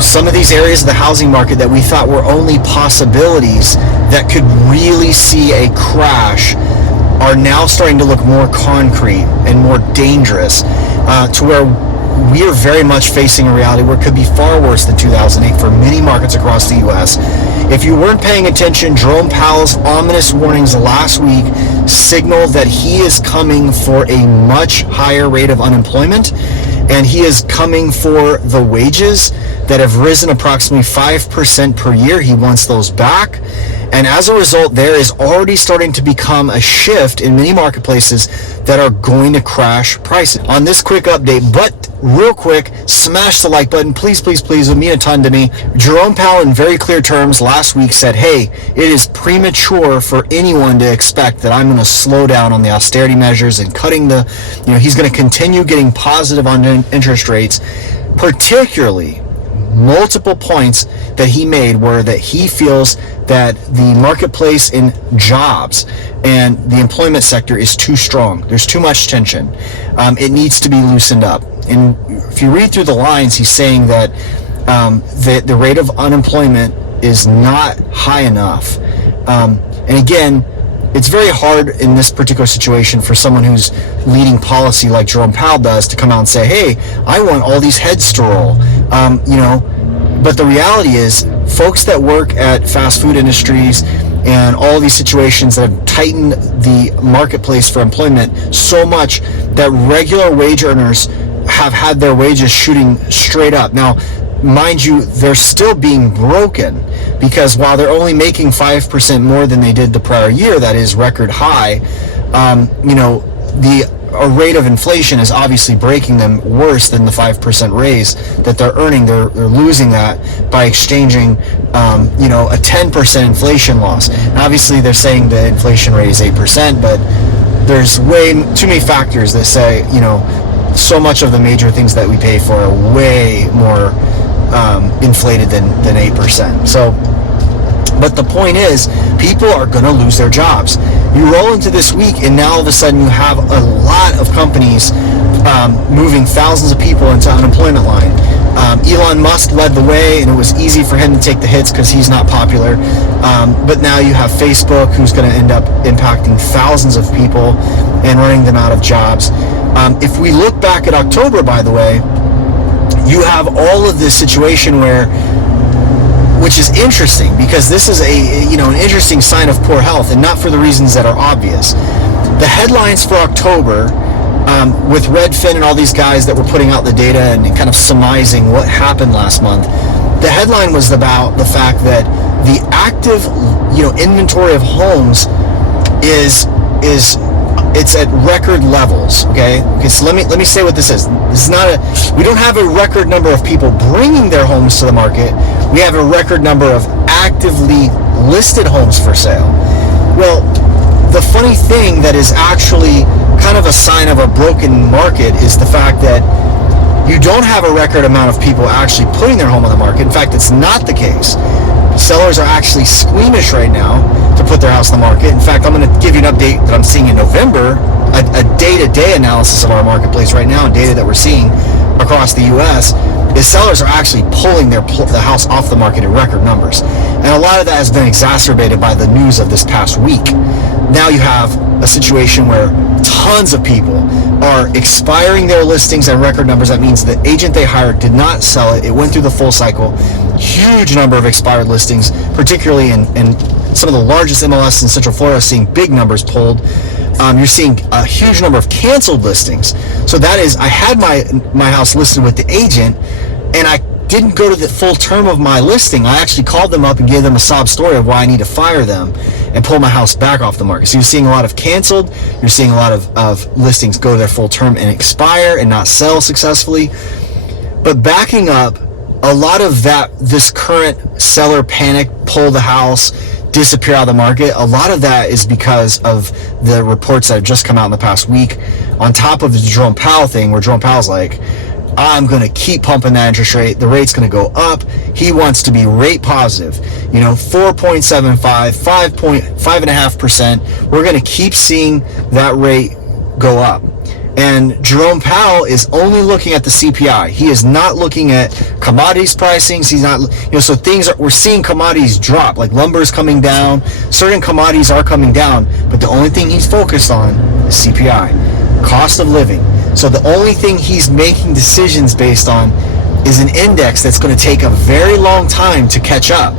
some of these areas of the housing market that we thought were only possibilities that could really see a crash are now starting to look more concrete and more dangerous, to where we are very much facing a reality where it could be far worse than 2008 for many markets across the U.S. If you weren't paying attention, Jerome Powell's ominous warnings last week signaled that he is coming for a much higher rate of unemployment, and he is coming for the wages that have risen approximately 5% per year. He wants those back. And as a result, there is already starting to become a shift in many marketplaces that are going to crash prices. On this quick update, but real quick, smash the like button, please, please, please. It would mean a ton to me. Jerome Powell, in very clear terms, last week said, hey, it is premature for anyone to expect that I'm going to slow down on the austerity measures and cutting he's going to continue getting positive on interest rates. Particularly, multiple points that he made were that he feels that the marketplace in jobs and the employment sector is too strong. There's too much tension. It needs to be loosened up. And if you read through the lines, he's saying that the rate of unemployment is not high enough. And again, it's very hard in this particular situation for someone who's leading policy like Jerome Powell does to come out and say, hey, I want all these heads to roll. But the reality is, folks that work at fast food industries and all these situations that have tightened the marketplace for employment so much that regular wage earners have had their wages shooting straight up. Now, mind you, they're still being broken, because while they're only making 5% more than they did the prior year, that is record high, the rate of inflation is obviously breaking them worse than the 5% raise that they're earning. They're losing that by exchanging, a 10% inflation loss. And obviously, they're saying the inflation rate is 8%, but there's way too many factors that say, so much of the major things that we pay for are way more inflated than 8%. So, but the point is, people are going to lose their jobs. You roll into this week, and now all of a sudden you have a lot of companies moving thousands of people into unemployment line. Elon Musk led the way, and it was easy for him to take the hits because he's not popular. But now you have Facebook, who's going to end up impacting thousands of people and running them out of jobs. If we look back at October, by the way, you have all of this situation which is interesting, because this is an interesting sign of poor health, and not for the reasons that are obvious. The headlines for October, with Redfin and all these guys that were putting out the data and kind of surmising what happened last month, the headline was about the fact that the active, inventory of homes it's at record levels. Okay, so let me say what this is. This is not we don't have a record number of people bringing their homes to the market. We have a record number of actively listed homes for sale. Well, the funny thing that is actually kind of a sign of a broken market is the fact that you don't have a record amount of people actually putting their home on the market. In fact, it's not the case. Sellers are actually squeamish right now to put their house on the market. In fact, I'm going to give you an update that I'm seeing in November, a day-to-day analysis of our marketplace right now, and data that we're seeing across the U.S., is sellers are actually pulling the house off the market in record numbers. And a lot of that has been exacerbated by the news of this past week. Now you have a situation where tons of people are expiring their listings at record numbers. That means the agent they hired did not sell it. It went through the full cycle. Huge number of expired listings, particularly in some of the largest MLS in Central Florida, seeing big numbers pulled. You're seeing a huge number of canceled listings. So that is, I had my house listed with the agent, and I didn't go to the full term of my listing. I actually called them up and gave them a sob story of why I need to fire them and pull my house back off the market. So you're seeing a lot of canceled. You're seeing a lot of listings go to their full term and expire and not sell successfully. But backing up, a lot of this current seller panic, pull the house, disappear out of the market, a lot of that is because of the reports that have just come out in the past week, on top of the Jerome Powell thing, where Jerome Powell's like, I'm going to keep pumping that interest rate. The rate's going to go up. He wants to be rate positive. 4.75, 5.5.5%. We're going to keep seeing that rate go up. And Jerome Powell is only looking at the CPI. He is not looking at commodities pricings. He's not, so things are, we're seeing commodities drop, like lumber is coming down, certain commodities are coming down, but the only thing he's focused on is CPI, cost of living. So the only thing he's making decisions based on is an index that's going to take a very long time to catch up.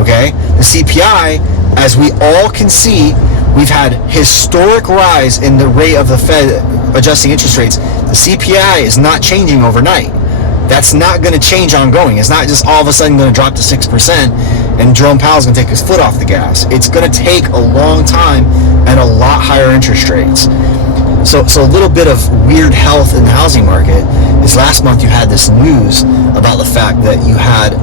Okay? The CPI, as we all can see, we've had historic rise in the rate of the Fed adjusting interest rates. The CPI is not changing overnight. That's not going to change ongoing. It's not just all of a sudden going to drop to 6% and Jerome Powell's going to take his foot off the gas. It's going to take a long time and a lot higher interest rates. So a little bit of weird health in the housing market is last month you had this news about the fact that you had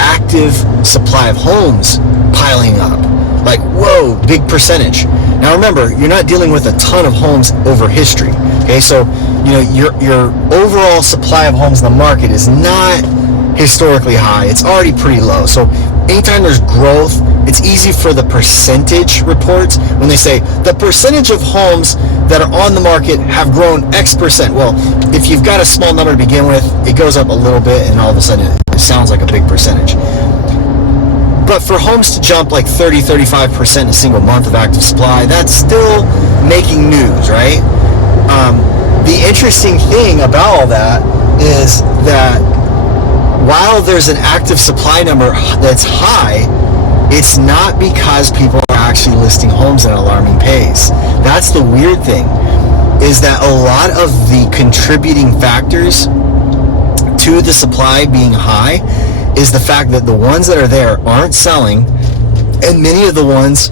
active supply of homes piling up. Like, whoa, big percentage. Now remember, you're not dealing with a ton of homes over history. Okay, so your overall supply of homes in the market is not historically high. It's already pretty low. So anytime there's growth, it's easy for the percentage reports when they say the percentage of homes that are on the market have grown X percent. Well, if you've got a small number to begin with, it goes up a little bit and all of a sudden it sounds like a big percentage. But for homes to jump like 30-35% in a single month of active supply, that's still making news, right? The interesting thing about all that is that while there's an active supply number that's high, it's not because people are actually listing homes at an alarming pace. That's the weird thing, is that a lot of the contributing factors to the supply being high is the fact that the ones that are there aren't selling, and many of the ones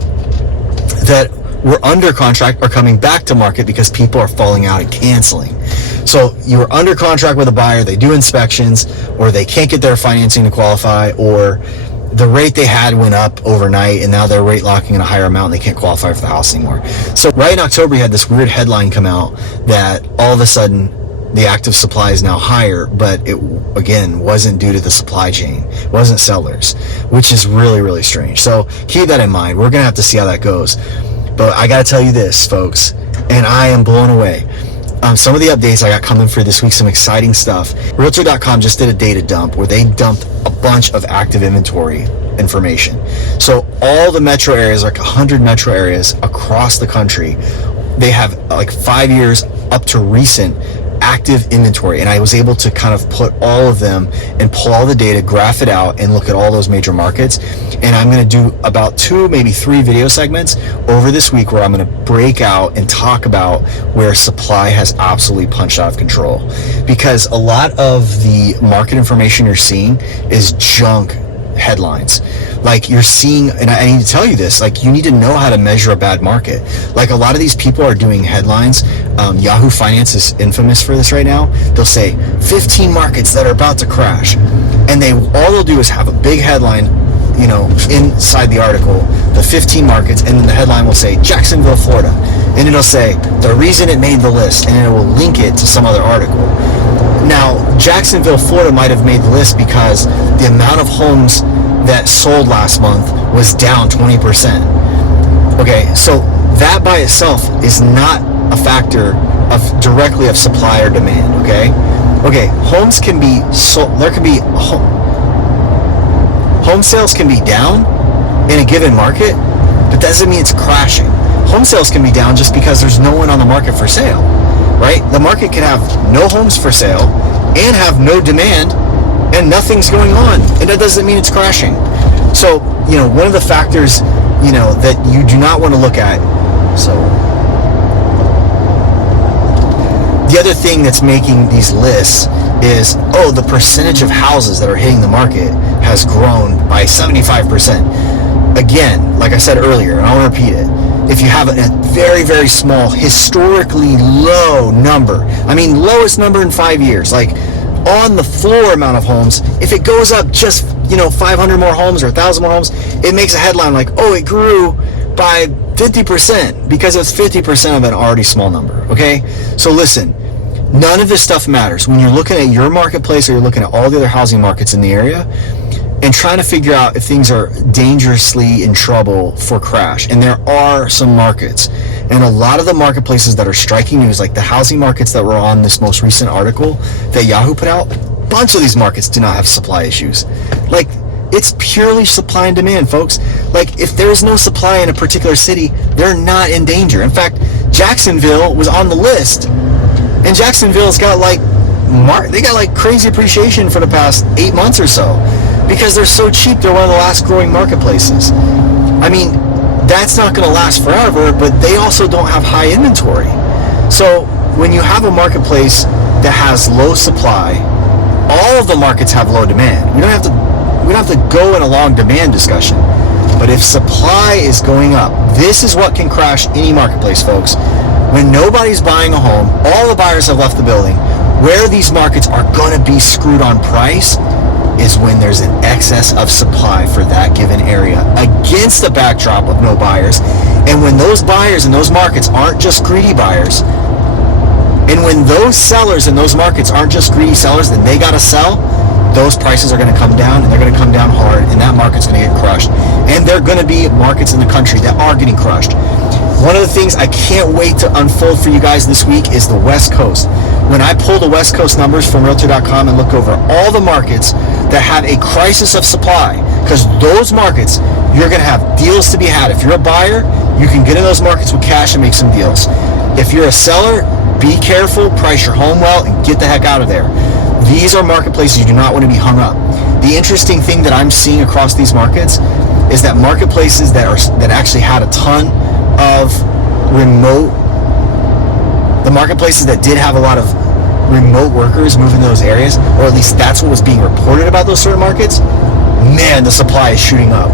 that were under contract are coming back to market because people are falling out and canceling. So you were under contract with a buyer, they do inspections, or they can't get their financing to qualify, or the rate they had went up overnight and now they're rate locking in a higher amount and they can't qualify for the house anymore. So right in October, you had this weird headline come out that all of a sudden the active supply is now higher, but it, again, wasn't due to the supply chain. It wasn't sellers, which is really, really strange. So keep that in mind. We're going to have to see how that goes. But I got to tell you this, folks, and I am blown away. Some of the updates I got coming for this week, some exciting stuff. Realtor.com just did a data dump where they dumped a bunch of active inventory information. So all the metro areas, like 100 metro areas across the country, they have like 5 years up to recent active inventory, and I was able to kind of put all of them and pull all the data, graph it out, and look at all those major markets. And I'm going to do about 2, maybe 3 video segments over this week where I'm going to break out and talk about where supply has absolutely punched out of control, because a lot of the market information you're seeing is junk headlines. Like you're seeing, and I need to tell you this, like you need to know how to measure a bad market. Like a lot of these people are doing headlines. Yahoo Finance is infamous for this right now. They'll say 15 markets that are about to crash, and all they'll do is have a big headline, inside the article, the 15 markets, and then the headline will say Jacksonville, Florida, and it'll say the reason it made the list, and it will link it to some other article. Now, Jacksonville, Florida might have made the list because the amount of homes that sold last month was down 20%. Okay, so that by itself is not a factor directly of supply or demand, okay? Okay, homes can be sold, home sales can be down in a given market, but that doesn't mean it's crashing. Home sales can be down just because there's no one on the market for sale, right? The market can have no homes for sale and have no demand and nothing's going on, and that doesn't mean it's crashing. So, one of the factors, that you do not want to look at, so the other thing that's making these lists is, the percentage of houses that are hitting the market has grown by 75%. Again, like I said earlier, and I'll repeat it, if you have a very, very small, historically low number, lowest number in 5 years, like on the floor amount of homes, if it goes up just, 500 more homes or 1,000 more homes, it makes a headline like, it grew by 50% because it's 50% of an already small number, okay? So listen, none of this stuff matters. When you're looking at your marketplace or you're looking at all the other housing markets in the area and trying to figure out if things are dangerously in trouble for crash, and there are some markets, And a lot of the marketplaces that are striking news, like the housing markets that were on this most recent article that Yahoo put out, a bunch of these markets do not have supply issues. Like, it's purely supply and demand, folks. Like, if there's no supply in a particular city, they're not in danger. In fact, Jacksonville was on the list, and Jacksonville's got like crazy appreciation for the past 8 months or so because they're so cheap. They're one of the last growing marketplaces. I mean, that's not going to last forever, but they also don't have high inventory. So when you have a marketplace that has low supply, all of the markets have low demand. We don't have to go in a long demand discussion. But if supply is going up, this is what can crash any marketplace, folks. When nobody's buying a home, all the buyers have left the building. Where these markets are going to be screwed on price is when there's an excess of supply for that given area against the backdrop of no buyers. And when those buyers in those markets aren't just greedy buyers, and when those sellers in those markets aren't just greedy sellers, then they got to sell, those prices are going to come down, and they're going to come down hard, and that market's going to get crushed. And there are going to be markets in the country that are getting crushed. One of the things I can't wait to unfold for you guys this week is the West Coast. When I pull the West Coast numbers from Realtor.com and look over all the markets that have a crisis of supply, because those markets, you're going to have deals to be had. If you're a buyer, you can get in those markets with cash and make some deals. If you're a seller, be careful, price your home well, and get the heck out of there. These are marketplaces you do not want to be hung up. The interesting thing that I'm seeing across these markets is that marketplaces that actually had a ton of the marketplaces that did have a lot of remote workers moving to those areas, or at least that's what was being reported about those certain markets, man, the supply is shooting up.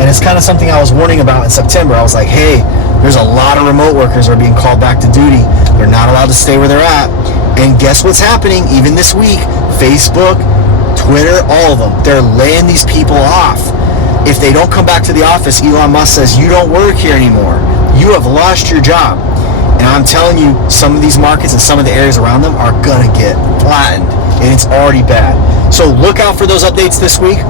And it's kind of something I was warning about in September. I was like, hey, there's a lot of remote workers that are being called back to duty. They're not allowed to stay where they're at. And guess what's happening even this week? Facebook, Twitter, all of them, they're laying these people off. If they don't come back to the office, Elon Musk says, you don't work here anymore. You have lost your job. And I'm telling you, some of these markets and some of the areas around them are going to get flattened. And it's already bad. So look out for those updates this week.